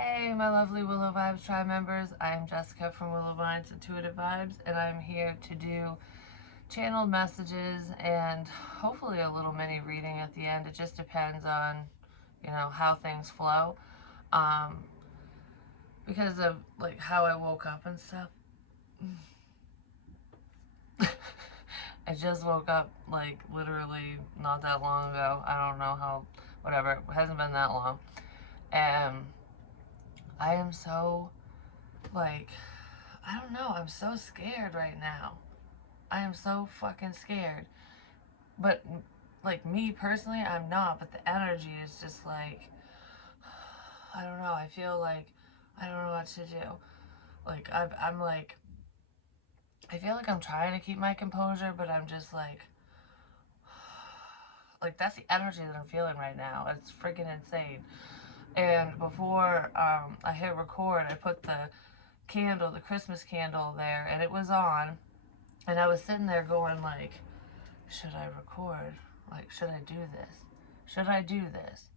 Hey, my lovely Willow Vibes Tribe members. I'm Jessica from Willow Vines Intuitive Vibes, and I'm here to do channeled messages and hopefully a little mini reading at the end. It just depends on, how things flow. Um, because of like how I woke up and stuff. I just woke up like literally not that long ago. I don't know how, whatever. It hasn't been that long. And I am so like I don't know. I'm so scared right now. I am so fucking scared. But, like, me personally, I'm not. But the energy is just like, I don't know. I feel like I don't know what to do. Like, I'm like, I feel like I'm trying to keep my composure, but I'm just like, that's the energy that I'm feeling right now. It's freaking insane. And before I hit record, I put the candle, the Christmas candle there, and it was on. And I was sitting there going like, should I record? Like, should I do this? Should I do this?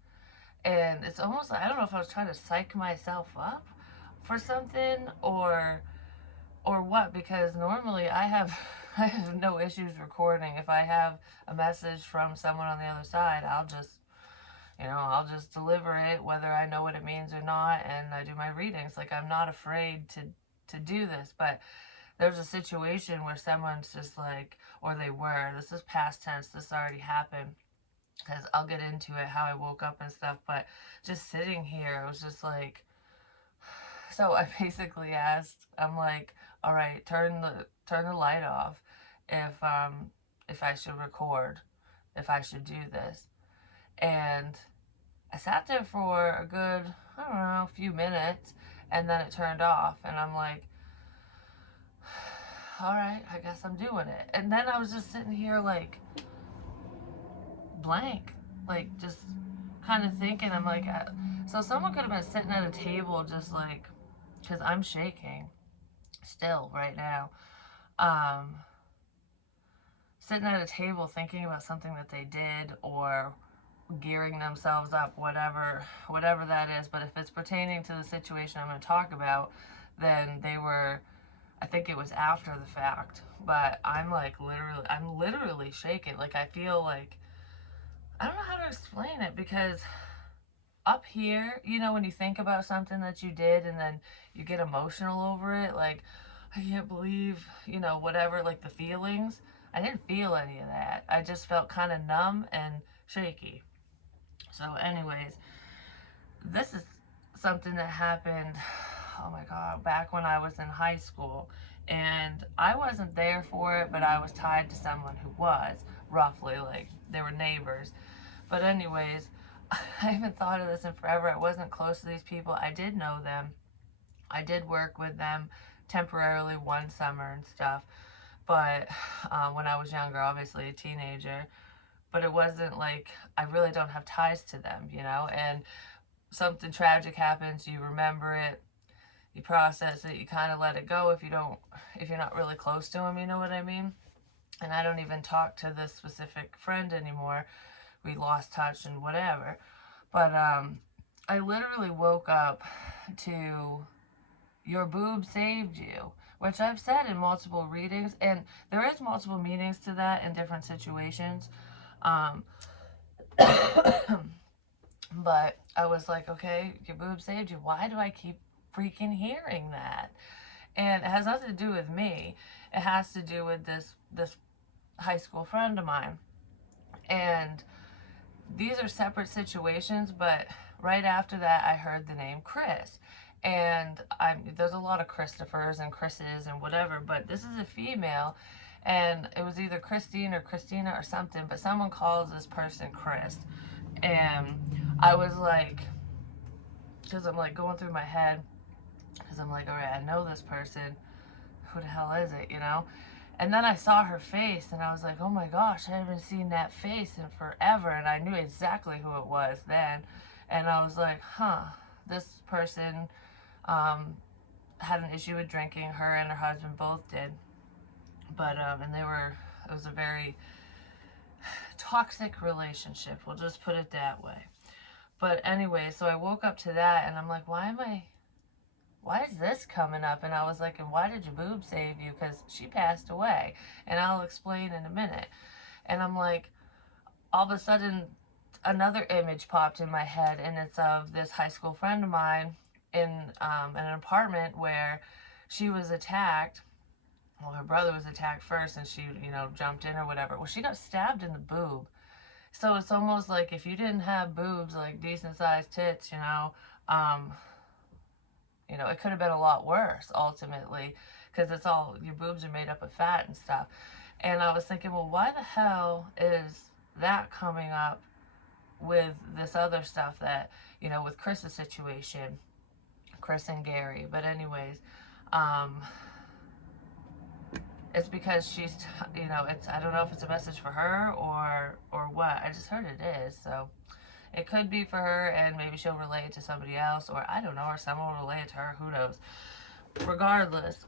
And it's almost like, I don't know if I was trying to psych myself up for something or what, because normally I have I have no issues recording. If I have a message from someone on the other side, I'll just deliver it whether I know what it means or not, and I do my readings. Like, I'm not afraid to do this. But there's a situation where someone's just like, or they were, this is past tense, this already happened, because I'll get into it, how I woke up and stuff, but just sitting here, it was just like, so I basically asked, I'm like, all right, turn the light off if I should record, if I should do this. And I sat there for a good, I don't know, few minutes, and then it turned off, and I'm like, all right, I guess I'm doing it. And then I was just sitting here like blank, like just kind of thinking. I'm like, so someone could have been sitting at a table just like, because I'm shaking still right now, um, sitting at a table thinking about something that they did or gearing themselves up, whatever that is. But if it's pertaining to the situation I'm going to talk about, then they were, I think it was after the fact. But I'm like I'm literally shaking. Like, I feel like, I don't know how to explain it, because up here, when you think about something that you did and then you get emotional over it, like, I can't believe, whatever, like the feelings. I didn't feel any of that. I just felt kind of numb and shaky. So, anyways, this is something that happened, oh my God, back when I was in high school. And I wasn't there for it, but I was tied to someone who was, roughly, like, they were neighbors. But anyways, I haven't thought of this in forever. I wasn't close to these people. I did know them. I did work with them temporarily one summer and stuff. But when I was younger, obviously a teenager. But it wasn't like, I really don't have ties to them, And something tragic happens, you remember it, you process it, you kind of let it go if you're not really close to them, you know what I mean? And I don't even talk to this specific friend anymore. We lost touch and whatever. But I literally woke up to "your boob saved you," which I've said in multiple readings, and there is multiple meanings to that in different situations. Um, but I was like, okay, your boob saved you. Why do I keep freaking hearing that? And it has nothing to do with me. It has to do with this high school friend of mine. And these are separate situations, but right after that, I heard the name Chris. And there's a lot of Christophers and Chris's and whatever, but this is a female, and it was either Christine or Christina or something, but someone calls this person Chris. And I was like, because I'm like going through my head, because I'm like, all right, I know this person. Who the hell is it, And then I saw her face, and I was like, oh my gosh, I haven't seen that face in forever. And I knew exactly who it was then. And I was like, this person had an issue with drinking. Her and her husband both did. But, and it was a very toxic relationship. We'll just put it that way. But anyway, so I woke up to that and I'm like, why is this coming up? And I was like, and why did your boob save you? Because she passed away. And I'll explain in a minute. And I'm like, all of a sudden, another image popped in my head, and it's of this high school friend of mine in an apartment where she was attacked. Well, her brother was attacked first, and she, jumped in or whatever. Well, she got stabbed in the boob. So it's almost like if you didn't have boobs, like decent sized tits, um, it could have been a lot worse ultimately, because it's all, your boobs are made up of fat and stuff. And I was thinking, well, why the hell is that coming up with this other stuff that, with Chris's situation, Chris and Gary. But anyways, it's because she's, it's, I don't know if it's a message for her or what. I just heard it is, so it could be for her, and maybe she'll relay it to somebody else, or I don't know, or someone will relay it to her, who knows. Regardless,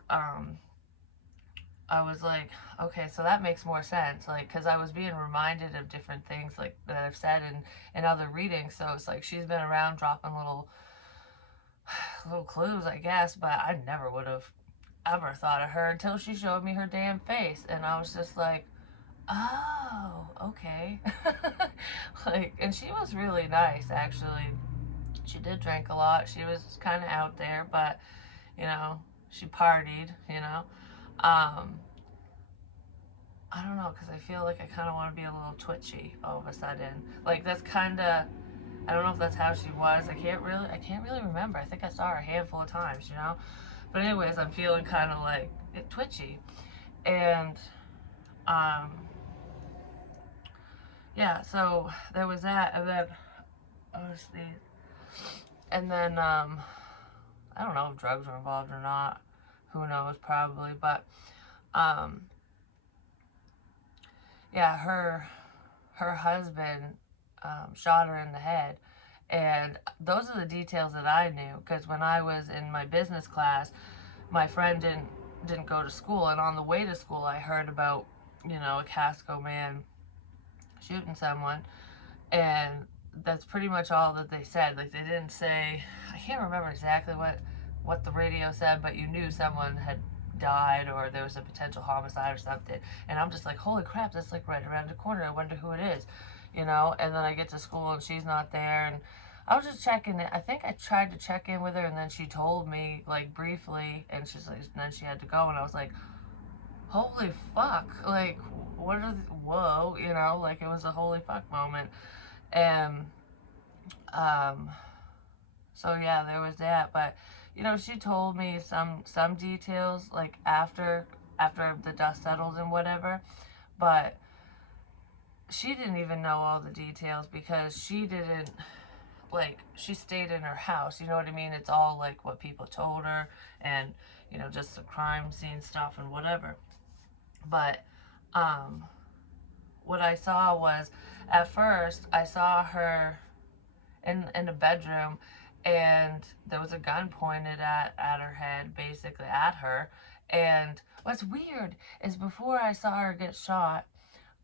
I was like, okay, so that makes more sense, like, because I was being reminded of different things, like, that I've said in other readings, so it's like she's been around dropping little clues, I guess, but I never would have ever thought of her until she showed me her damn face, and I was just like, oh, okay. Like, and she was really nice, actually. She did drink a lot. She was kind of out there, but, she partied, I don't know, because I feel like I kind of want to be a little twitchy all of a sudden. Like, that's kind of, I don't know if that's how she was. I can't really remember. I think I saw her a handful of times, But anyways, I'm feeling kind of like twitchy. And, yeah, so there was that, and then, honestly, and then, I don't know if drugs were involved or not. Who knows, probably, but, yeah, her husband shot her in the head, and those are the details that I knew, because when I was in my business class, my friend didn't go to school, and on the way to school I heard about, a Casco man shooting someone, and that's pretty much all that they said. Like, they didn't say, I can't remember exactly what the radio said, but you knew someone had died or there was a potential homicide or something. And I'm just like, holy crap, that's like right around the corner. I wonder who it is, And then I get to school and she's not there, and I was just checking it. I think I tried to check in with her, and then she told me, like, briefly, and she's like, and then she had to go, and I was like, holy fuck, like, whoa, like, it was a holy fuck moment. And so yeah, there was that. But she told me some details, like, after the dust settled and whatever, but she didn't even know all the details, because she didn't, like, she stayed in her house, you know what I mean? It's all like what people told her, and just the crime scene stuff and whatever. But what I saw was, at first I saw her in a bedroom, and there was a gun pointed at her head, basically at her. And what's weird is, before I saw her get shot,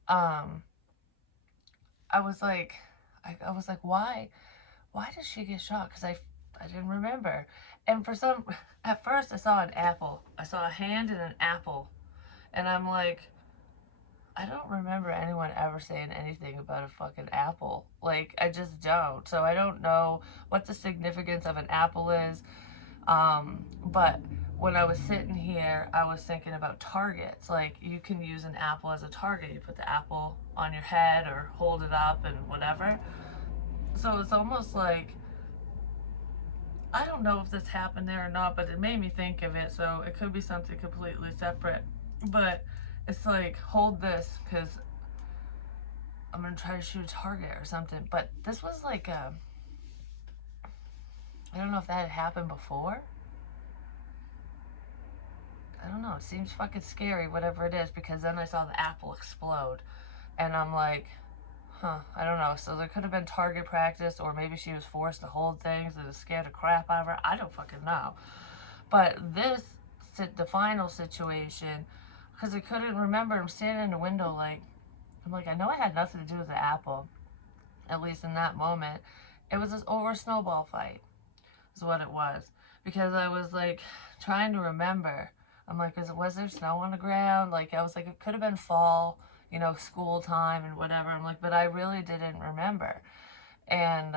I was like, why did she get shot? Because I didn't remember. And at first I saw an apple. I saw a hand and an apple. And I'm like, I don't remember anyone ever saying anything about a fucking apple. Like, I just don't. So I don't know what the significance of an apple is. But when I was sitting here, I was thinking about targets. Like, you can use an apple as a target. You put the apple on your head or hold it up and whatever. So it's almost like, I don't know if this happened there or not, but it made me think of it. So it could be something completely separate. But it's like, hold this, because I'm going to try to shoot a target or something. But this was like I don't know if that had happened before. I don't know. It seems fucking scary, whatever it is, because then I saw the apple explode. And I'm like, I don't know. So there could have been target practice, or maybe she was forced to hold things and scared the crap out of her. I don't fucking know. But the final situation, because I couldn't remember, I'm standing in the window, like, I'm like, I know I had nothing to do with the apple, at least in that moment. It was over a snowball fight, is what it was. Because I was like trying to remember. I'm like, was there snow on the ground? Like, I was like, it could have been fall, school time and whatever. I'm like, but I really didn't remember. And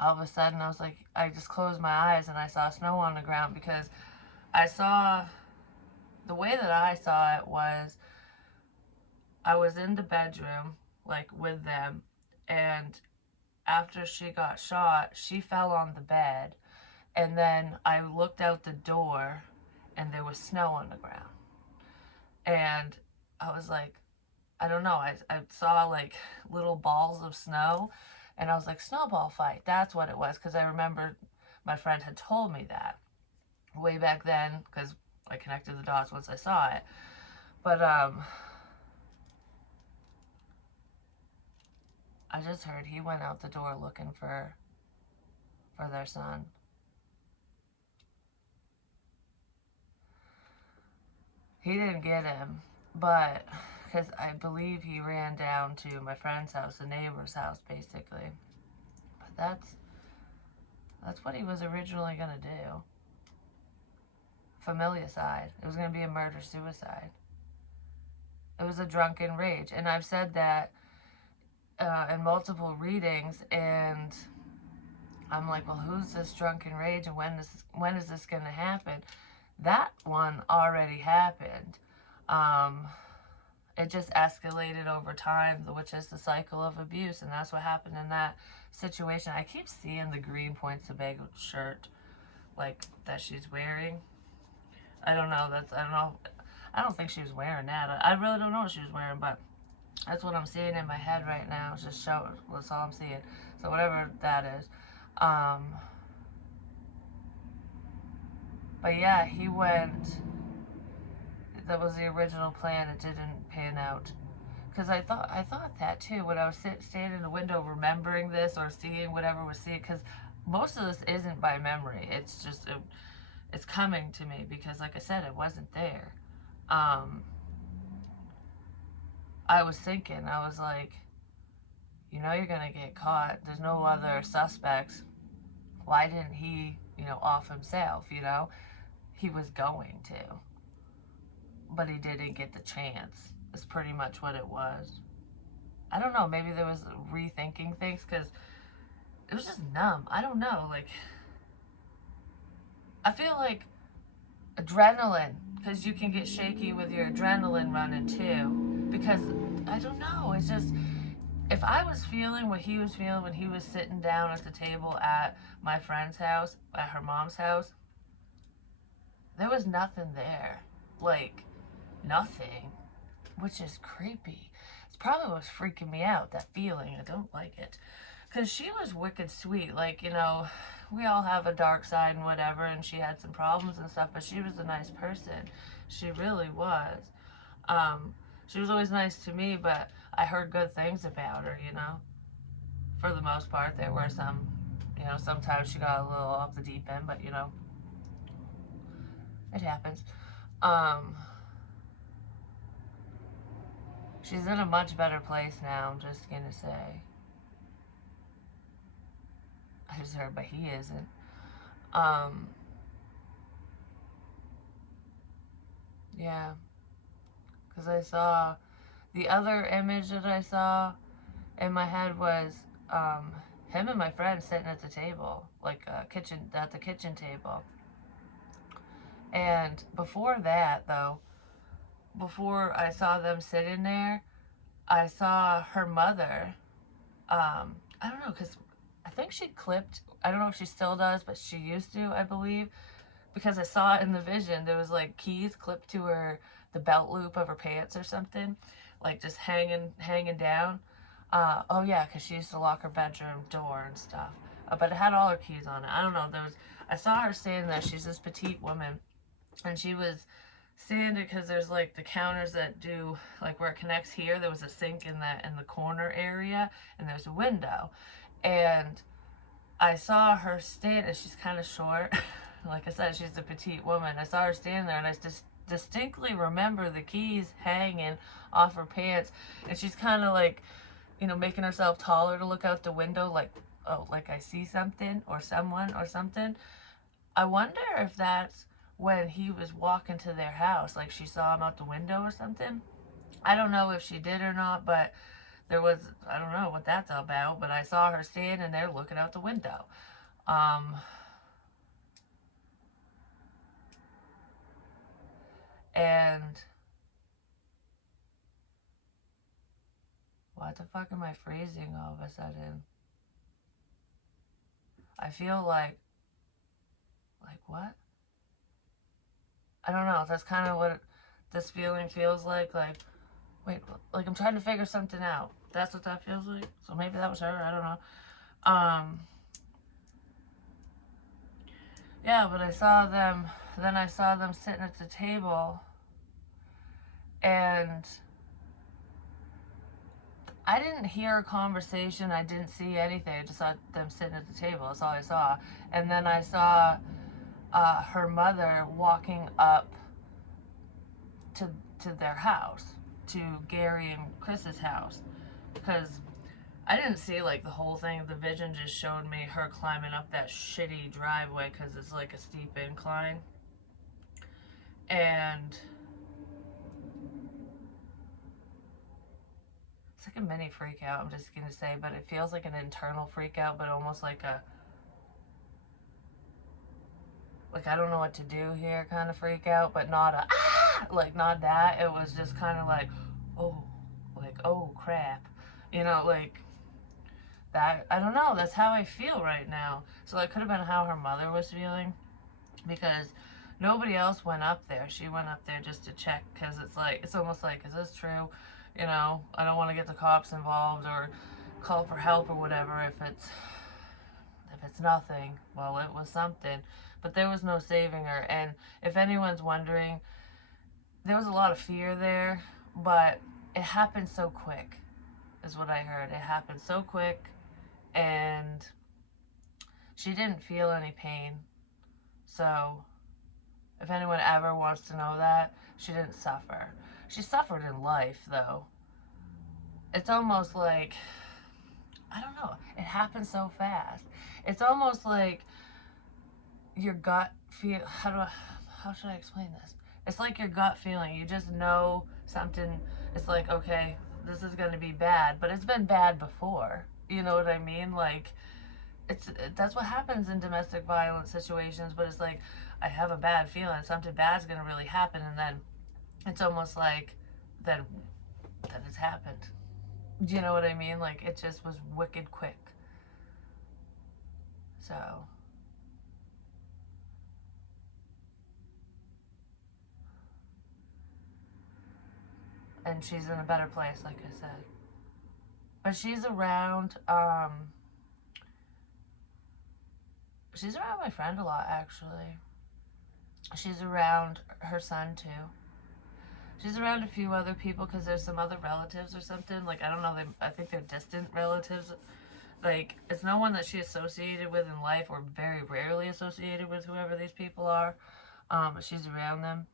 all of a sudden, I was like, I just closed my eyes and I saw snow on the ground, because the way that I saw it was, I was in the bedroom, like, with them, and after she got shot, she fell on the bed, and then I looked out the door, and there was snow on the ground. And I was like, I don't know, I saw, like, little balls of snow, and I was like, snowball fight, that's what it was, because I remember my friend had told me that way back then, because I connected the dots once I saw it. But, I just heard he went out the door looking for their son. He didn't get him, but because I believe he ran down to my friend's house, the neighbor's house, basically. But that's what he was originally gonna do. Familicide. It was gonna be a murder-suicide. It was a drunken rage, and I've said that in multiple readings, and I'm like, well, who's this drunken rage, and when is this gonna happen? That one already happened. It just escalated over time, which is the cycle of abuse, and that's what happened in that situation. I keep seeing the green Point Sebago shirt, like, that she's wearing. I don't know. I don't think she was wearing that. I really don't know what she was wearing, but that's what I'm seeing in my head right now. It's just that's all I'm seeing. So whatever that is. But yeah, he went. That was the original plan. It didn't pan out. Because I thought that too when I was standing in the window remembering this or seeing whatever was seeing. Because most of this isn't by memory. It's just it's coming to me because, like I said, it wasn't there. I was thinking, I was like, you're gonna get caught. There's no other suspects. Why didn't he, off himself? He was going to, but he didn't get the chance. That's pretty much what it was. I don't know. Maybe there was rethinking things because it was just numb. I don't know. Like, I feel like adrenaline, because you can get shaky with your adrenaline running too. Because I don't know. It's just, if I was feeling what he was feeling when he was sitting down at the table at my friend's house, at her mom's house, there was nothing there. Like, nothing. Which is creepy. It's probably what's freaking me out, that feeling. I don't like it. Because she was wicked sweet. Like, we all have a dark side and whatever, and she had some problems and stuff, but she was a nice person. She really was. She was always nice to me, but I heard good things about her, For the most part, there were some, sometimes she got a little off the deep end, but, it happens. She's in a much better place now, I'm just gonna say. I just heard, but he isn't. Yeah. Because I saw, the other image that I saw in my head was him and my friend sitting at the table, like at the kitchen table. And before that, though, before I saw them sitting there, I saw her mother. I don't know, because I think she clipped, I don't know if she still does, but she used to, I believe, because I saw it in the vision. There was like keys clipped to the belt loop of her pants or something, like just hanging down. Oh yeah, because she used to lock her bedroom door and stuff. But it had all her keys on it. I don't know. I saw her standing there. She's this petite woman, and she was standing because there's like the counters that do, like, where it connects here. There was a sink in the corner area, and there's a window, and I saw her stand. She's kind of short. Like I said, she's a petite woman. I saw her standing there, and I just distinctly remember the keys hanging off her pants, and she's kind of like, making herself taller to look out the window, like oh, like I see something or someone or something. I wonder if that's when he was walking to their house, like she saw him out the window or something. I don't know if she did or not, but there was, I don't know what that's about, but I saw her standing there looking out the window. Um, and what the fuck am I freezing all of a sudden? I feel like what? I don't know. That's kind of what this feeling feels like. Like, wait, like I'm trying to figure something out. That's what that feels like. So maybe that was her. I don't know. Yeah, but I saw them. Then I saw them sitting at the table, and I didn't hear a conversation. I didn't see anything. I just saw them sitting at the table. That's all I saw. And then I saw her mother walking up to to their house, to Gary and Chris's house, because I didn't see like the whole thing. The vision just showed me her climbing up that shitty driveway because it's like a steep incline, and it's like a mini freak out. I'm just gonna say, but it feels like an internal freak out, but almost like a like I don't know what to do here kind of freak out, but not a like not that. It was just kind of oh, like oh crap, like that. I don't know. That's how I feel right now. So it could have been how her mother was feeling, because nobody else went up there. She went up there just to check, because it's almost like, is this true? I don't want to get the cops involved or call for help or whatever if it's nothing. Well, it was something, but there was no saving her. And if anyone's wondering, there was a lot of fear there, but it happened so quick, is what I heard. It happened so quick, and she didn't feel any pain. So if anyone ever wants to know that, she didn't suffer. She suffered in life, though. It's almost like, I don't know, it happened so fast. It's almost like your gut feel, how should I explain this? It's like your gut feeling. You just know something. It's like, okay, this is going to be bad, but it's been bad before. You know what I mean? Like, that's what happens in domestic violence situations, but it's like, I have a bad feeling something bad's going to really happen, and then it's almost like that it's happened. Do you know what I mean? Like, it just was wicked quick. So, and she's in a better place, like I said. But she's around my friend a lot, actually. She's around her son, too. She's around a few other people because there's some other relatives or something. Like, I don't know, I think they're distant relatives. Like, it's no one that she associated with in life, or very rarely associated with whoever these people are. But she's around them.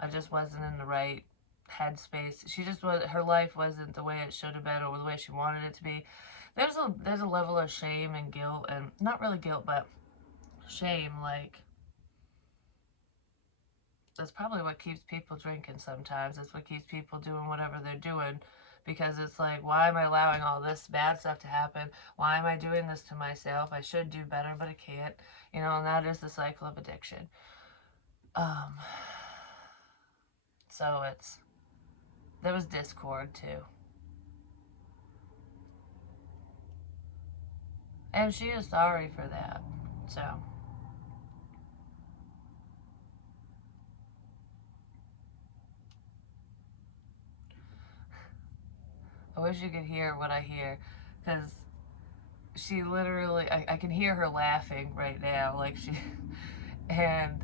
I just wasn't in the right headspace. She just was. Her life wasn't the way it should have been, or the way she wanted it to be. There's a level of shame and guilt, and not really guilt, but shame. Like, that's probably what keeps people drinking sometimes. That's what keeps people doing whatever they're doing, because it's like, why am I allowing all this bad stuff to happen? Why am I doing this to myself? I should do better, but I can't. And that is the cycle of addiction. Um, so there was discord too. And she is sorry for that. So, I wish you could hear what I hear, because she literally, I can hear her laughing right now. Like, and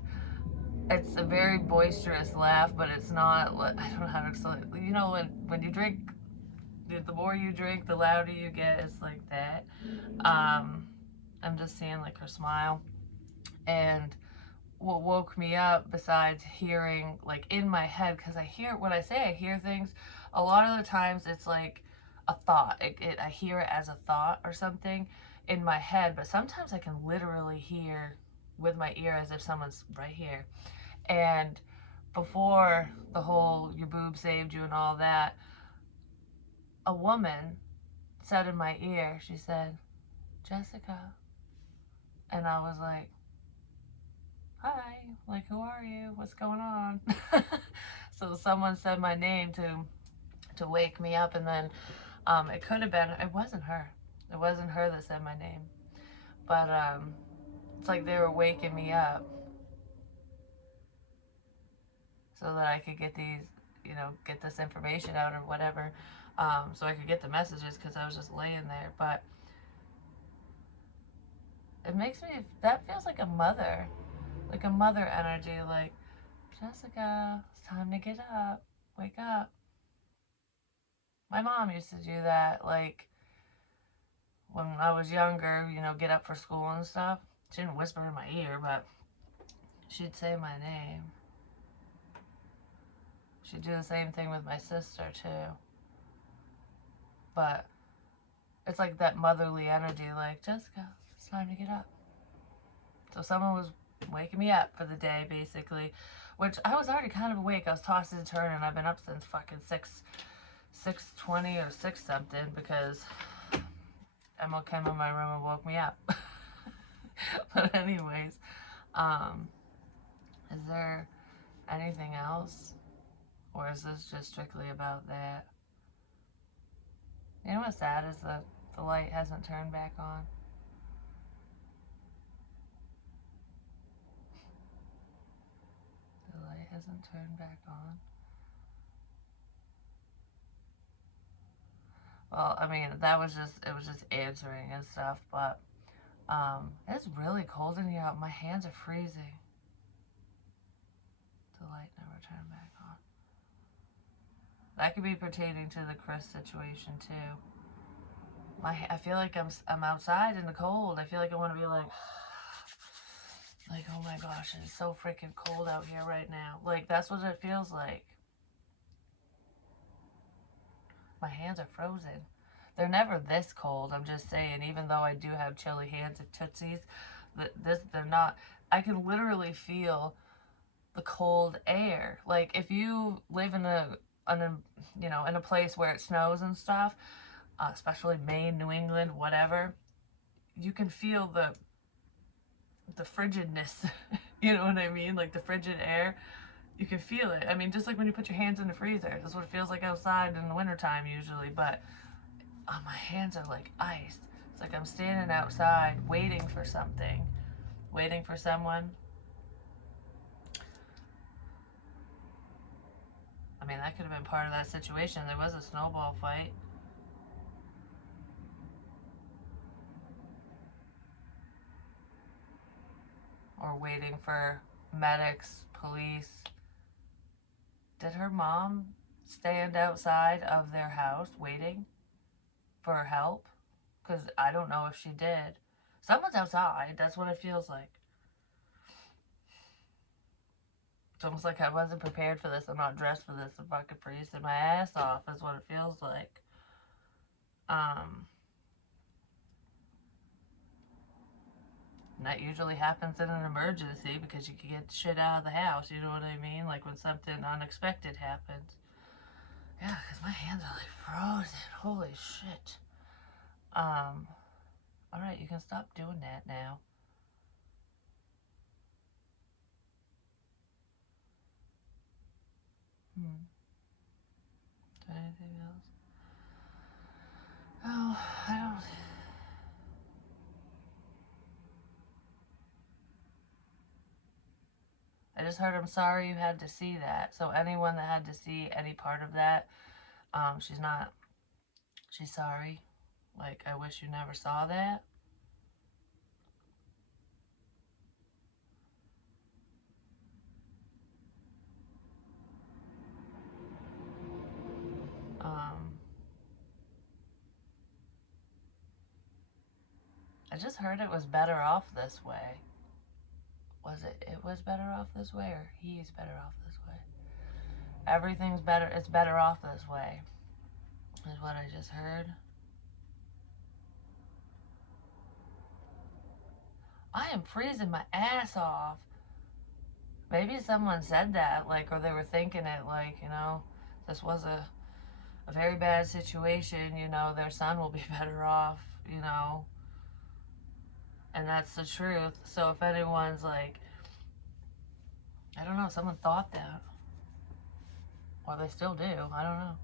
it's a very boisterous laugh, but it's not, I don't know how to explain it. When you drink, the more you drink, the louder you get. It's like that. I'm just seeing like her smile. And what woke me up, besides hearing like in my head, because when I say I hear things, a lot of the times it's like a thought. I hear it as a thought or something in my head, but sometimes I can literally hear with my ear as if someone's right here. And before the whole your boob saved you and all that, a woman said in my ear, she said, Jessica. And I was like, hi, like, who are you? What's going on? So someone said my name to wake me up, and then it could have been, it wasn't her. It wasn't her that said my name. But it's like they were waking me up so that I could get these, get this information out or whatever, so I could get the messages because I was just laying there. But it makes me, that feels like a mother energy, like, Jessica, it's time to get up, wake up. My mom used to do that, like, when I was younger, get up for school and stuff. She didn't whisper in my ear, but she'd say my name. She'd do the same thing with my sister, too. But it's like that motherly energy, like, Jessica, it's time to get up. So someone was waking me up for the day, basically, which I was already kind of awake. I was tossing and turning. I've been up since fucking 6:20 or 6 something because Emma came in my room and woke me up. But anyways, is there anything else? Or is this just strictly about that? You know what's sad is that the light hasn't turned back on. The light hasn't turned back on. Well, I mean, it was just answering and stuff, but it's really cold in here. My hands are freezing. The light never turned back on. That could be pertaining to the Chris situation too. I feel like I'm outside in the cold. I feel like I want to be like, oh my gosh, it's so freaking cold out here right now. Like, that's what it feels like. My hands are frozen. They're never this cold, I'm just saying, even though I do have chilly hands and tootsies, they're not. I can literally feel the cold air. Like, if you live in a place where it snows and stuff, especially Maine, New England, whatever, you can feel the frigidness. You know what I mean? Like the frigid air. You can feel it. I mean, just like when you put your hands in the freezer. That's what it feels like outside in the wintertime usually. But my hands are like ice. It's like I'm standing outside waiting for something. Waiting for someone. I mean, that could have been part of that situation. There was a snowball fight. Or waiting for medics, police. Did her mom stand outside of their house waiting for help? Because I don't know if she did. Someone's outside. That's what it feels like. It's almost like I wasn't prepared for this. I'm not dressed for this. I'm fucking freezing my ass off is what it feels like. And that usually happens in an emergency because you can get shit out of the house. You know what I mean? Like when something unexpected happens. Yeah, because my hands are like frozen. Holy shit. Alright, you can stop doing that now. Is there anything else? Oh, I don't... I just heard, I'm sorry you had to see that. So anyone that had to see any part of that, she's sorry. Like, I wish you never saw that. I just heard it was better off this way. Was it was better off this way, or he's better off this way? Everything's better, it's better off this way. is what I just heard. I am freezing my ass off. Maybe someone said that, like, or they were thinking it, like, you know, this was a very bad situation, you know, their son will be better off, you know, and that's the truth. So if anyone's like, I don't know, someone thought that, or they still do, I don't know.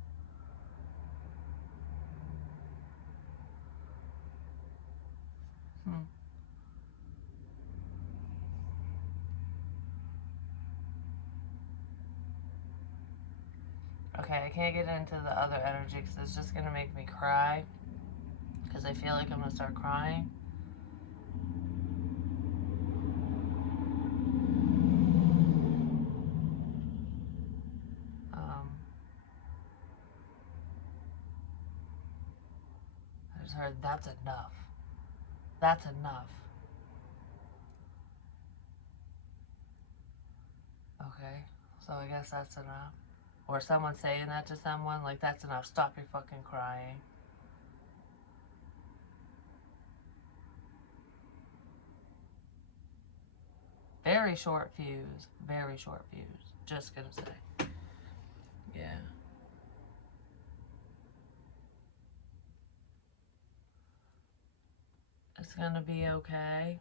Okay, I can't get into the other energy because it's just going to make me cry, because I feel like I'm going to start crying. I just heard, that's enough. That's enough. Okay, so I guess that's enough. Or someone saying that to someone, like, that's enough, stop your fucking crying. Very short fuse. Very short fuse. Just gonna say. Yeah. It's gonna be okay.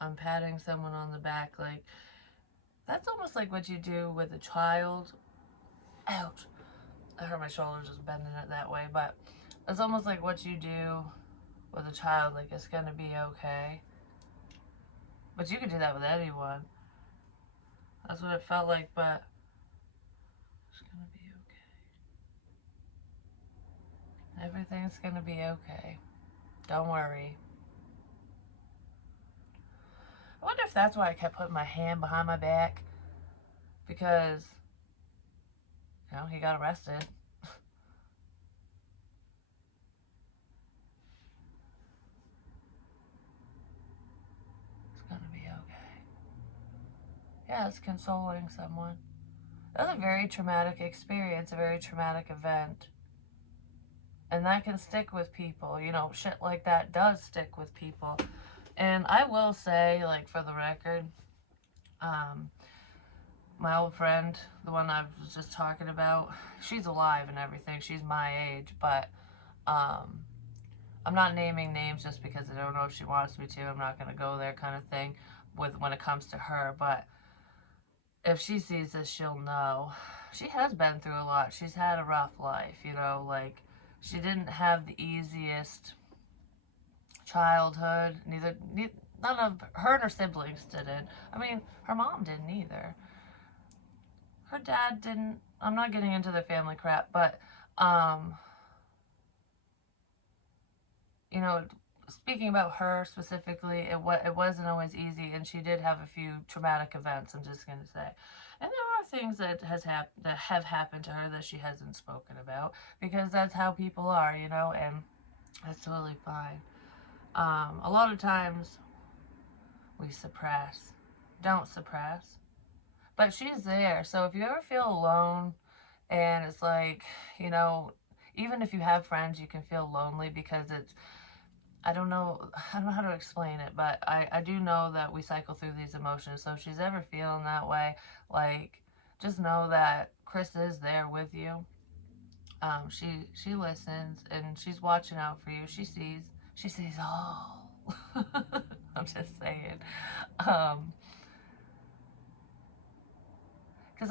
I'm patting someone on the back, like, that's almost like what you do with a child. Ouch. I hurt my shoulder just bending it that way, but it's almost like what you do with a child, like, it's gonna be okay. But you could do that with anyone. That's what it felt like, but it's gonna be okay. Everything's gonna be okay. Don't worry. I wonder if that's why I kept putting my hand behind my back, because, you know, he got arrested. It's gonna be okay. Yeah, it's consoling someone. That's a very traumatic experience, a very traumatic event. And that can stick with people. You know, shit like that does stick with people. And I will say, like, for the record, my old friend, the one I was just talking about, she's alive and everything. She's my age, but I'm not naming names just because I don't know if she wants me to. I'm not going to go there, kind of thing, with when it comes to her. But if she sees this, she'll know. She has been through a lot. She's had a rough life, you know, like, she didn't have the easiest childhood. None of her and her siblings didn't. I mean, her mom didn't either. Her dad didn't. I'm not getting into the family crap, but you know, speaking about her specifically, it wasn't always easy, and she did have a few traumatic events. I'm just gonna say, and there are things that have happened to her that she hasn't spoken about, because that's how people are, you know, and that's totally fine. A lot of times we suppress. Don't suppress. But she's there. So if you ever feel alone and it's like, you know, even if you have friends, you can feel lonely because it's, I don't know how to explain it, but I do know that we cycle through these emotions. So if she's ever feeling that way, like, just know that Chris is there with you. She listens and she's watching out for you. She sees all. I'm just saying. Because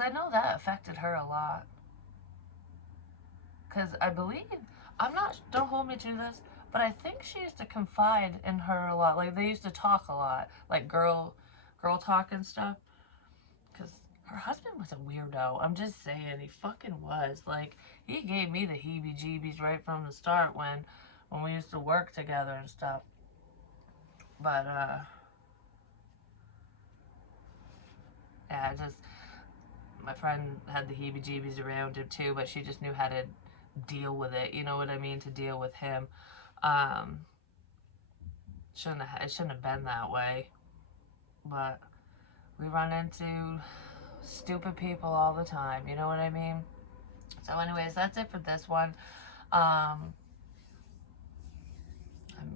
I know that affected her a lot. Because I believe, I'm not, don't hold me to this, but I think she used to confide in her a lot. Like, they used to talk a lot, like girl talk and stuff. Because her husband was a weirdo. I'm just saying, he fucking was. Like, he gave me the heebie-jeebies right from the start when we used to work together and stuff. But, yeah, just, my friend had the heebie-jeebies around him too, but she just knew how to deal with it. You know what I mean? To deal with him. It shouldn't have been that way. But we run into stupid people all the time. You know what I mean? So anyways, that's it for this one. I'm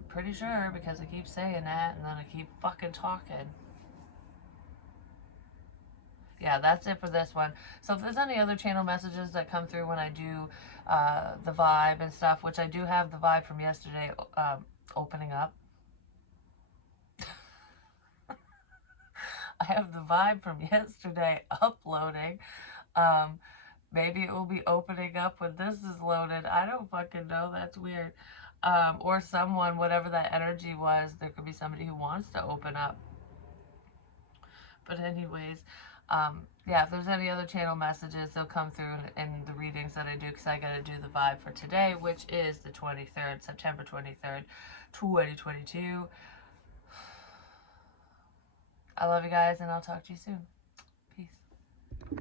pretty sure, because I keep saying that and then I keep fucking talking. Yeah, that's it for this one. So if there's any other channel messages that come through when I do the vibe and stuff, which I do have the vibe from yesterday opening up. I have the vibe from yesterday uploading. Maybe it will be opening up when this is loaded. I don't fucking know. That's weird. Or someone, whatever that energy was, there could be somebody who wants to open up. But anyways, yeah, if there's any other channel messages, they'll come through in the readings that I do, because I got to do the vibe for today, which is the 23rd, September 23rd, 2022. I love you guys, and I'll talk to you soon.